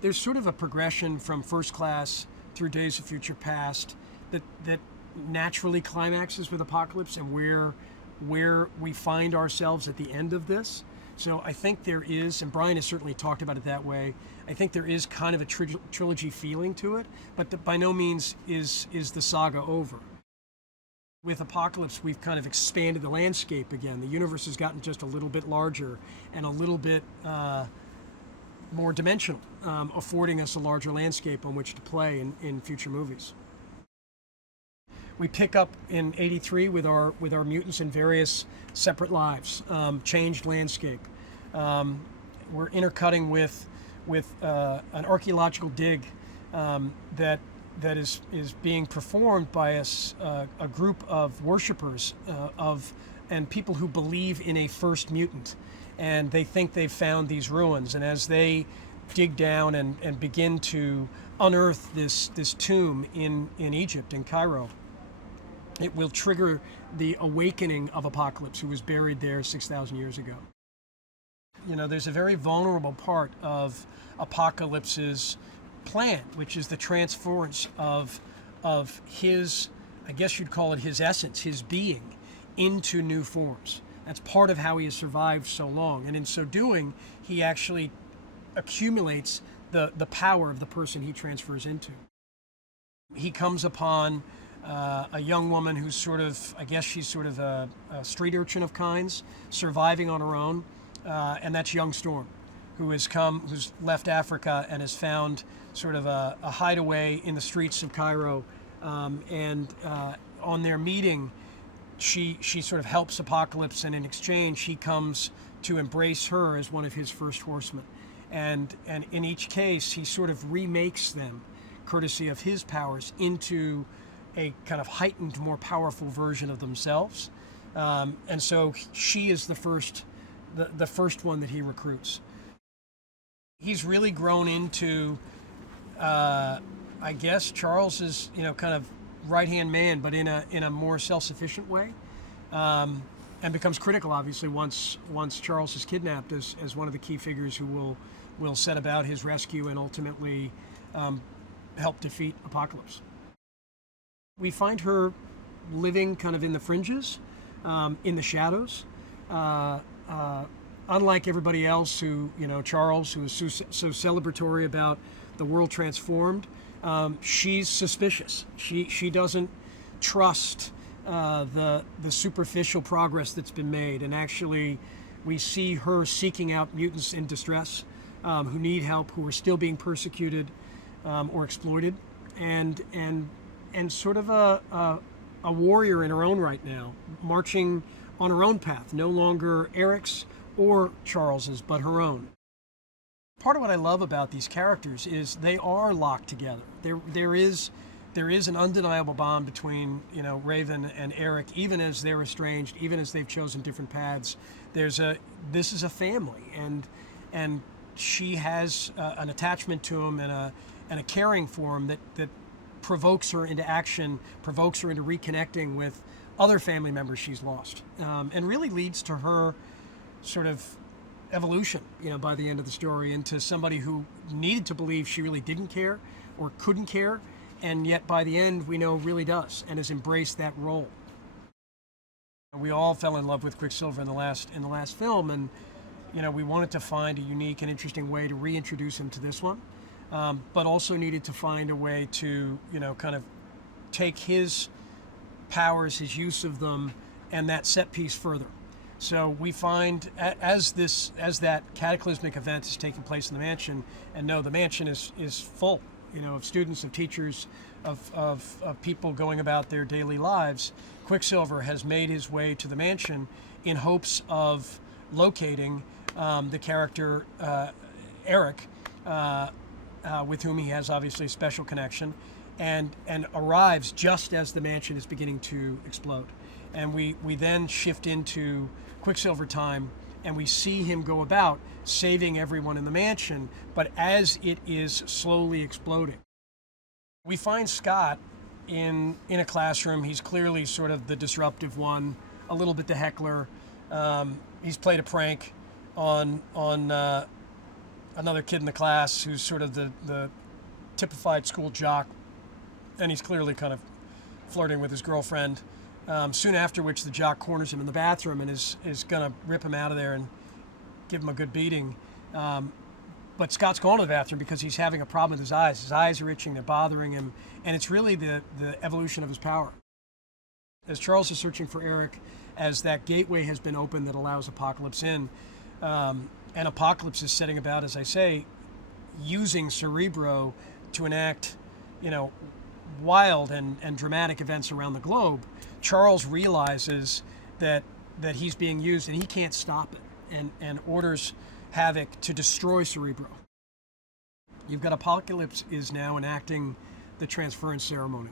there's sort of a progression from First Class through Days of Future Past that naturally climaxes with Apocalypse, and where we find ourselves at the end of this. So I think there is, and Bryan has certainly talked about it that way, I think there is kind of a trilogy feeling to it, but by no means is the saga over. With Apocalypse, we've kind of expanded the landscape again. The universe has gotten just a little bit larger and a little bit more dimensional, affording us a larger landscape on which to play in future movies. We pick up in '83 with our mutants in various separate lives, changed landscape. We're intercutting with an archaeological dig that is being performed by a group of worshipers and people who believe in a first mutant, and they think they've found these ruins. And as they dig down and begin to unearth this tomb in Egypt, in Cairo, it will trigger the awakening of Apocalypse, who was buried there 6,000 years ago. You know, there's a very vulnerable part of Apocalypse's plan, which is the transference of his, I guess you'd call it his essence, his being, into new forms. That's part of how he has survived so long. And in so doing, he actually accumulates the power of the person he transfers into. He comes upon a young woman who's sort of, I guess she's sort of a street urchin of kinds, surviving on her own, and that's young Storm, who's left Africa and has found sort of a hideaway in the streets of Cairo, and on their meeting, she sort of helps Apocalypse, and in exchange, he comes to embrace her as one of his first horsemen. And in each case, he sort of remakes them, courtesy of his powers, into a kind of heightened, more powerful version of themselves. And so she is the first one that he recruits. He's really grown into, I guess, Charles's, kind of right-hand man, but in a more self-sufficient way, and becomes critical, obviously, once Charles is kidnapped, as one of the key figures who will set about his rescue and ultimately help defeat Apocalypse. We find her living kind of in the fringes, in the shadows. Unlike everybody else who, Charles, who is so celebratory about the world transformed, she's suspicious. She doesn't trust the superficial progress that's been made. And actually, we see her seeking out mutants in distress, who need help, who are still being persecuted or exploited, and sort of a warrior in her own right now, marching on her own path, no longer Eric's or Charles's, but her own. Part of what I love about these characters is they are locked together. There is an undeniable bond between Raven and Eric, even as they're estranged, even as they've chosen different paths. This is a family, and she has an attachment to him and a caring for him that provokes her into action, provokes her into reconnecting with other family members she's lost, and really leads to her sort of evolution, by the end of the story, into somebody who needed to believe she really didn't care or couldn't care, and yet by the end we know really does and has embraced that role. We all fell in love with Quicksilver in the last film, and we wanted to find a unique and interesting way to reintroduce him to this one, but also needed to find a way to kind of take his powers, his use of them, and that set piece further. So we find, as that cataclysmic event is taking place in the mansion, and the mansion is full, of students, of teachers, of people going about their daily lives, Quicksilver has made his way to the mansion in hopes of locating the character Eric, with whom he has obviously a special connection, and arrives just as the mansion is beginning to explode. And we then shift into Quicksilver time, and we see him go about saving everyone in the mansion, but as it is slowly exploding. We find Scott in a classroom. He's clearly sort of the disruptive one, a little bit the heckler. He's played a prank on another kid in the class who's sort of the typified school jock, and he's clearly kind of flirting with his girlfriend. Soon after which the jock corners him in the bathroom and is going to rip him out of there and give him a good beating. But Scott's going to the bathroom because he's having a problem with his eyes. His eyes are itching, they're bothering him, and it's really the evolution of his power. As Charles is searching for Eric, as that gateway has been opened that allows Apocalypse in, and Apocalypse is setting about, as I say, using Cerebro to enact, wild and dramatic events around the globe. Charles realizes that he's being used and he can't stop it, and orders Havoc to destroy Cerebro. You've got Apocalypse is now enacting the transference ceremony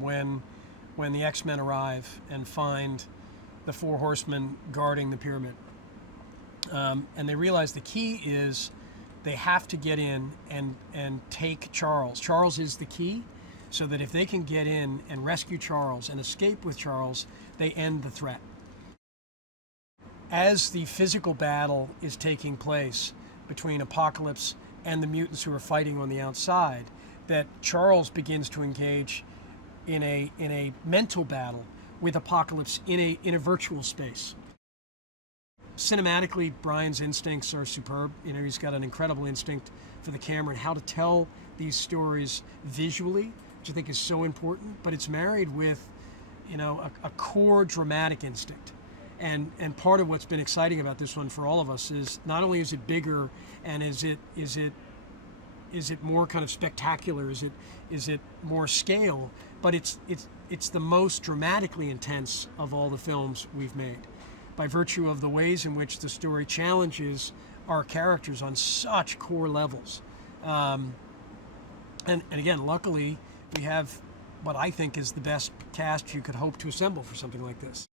when the X-Men arrive and find the Four Horsemen guarding the pyramid. And they realize the key is they have to get in and take Charles. Charles is the key, so that if they can get in and rescue Charles and escape with Charles, they end the threat. As the physical battle is taking place between Apocalypse and the mutants who are fighting on the outside, that Charles begins to engage in a mental battle with Apocalypse in a virtual space. Cinematically, Bryan's instincts are superb. He's got an incredible instinct for the camera and how to tell these stories visually, which I think is so important, but it's married with, a core dramatic instinct. And part of what's been exciting about this one for all of us is not only is it bigger and is it more kind of spectacular, is it more scale, but it's the most dramatically intense of all the films we've made, by virtue of the ways in which the story challenges our characters on such core levels. And again, luckily, we have what I think is the best cast you could hope to assemble for something like this.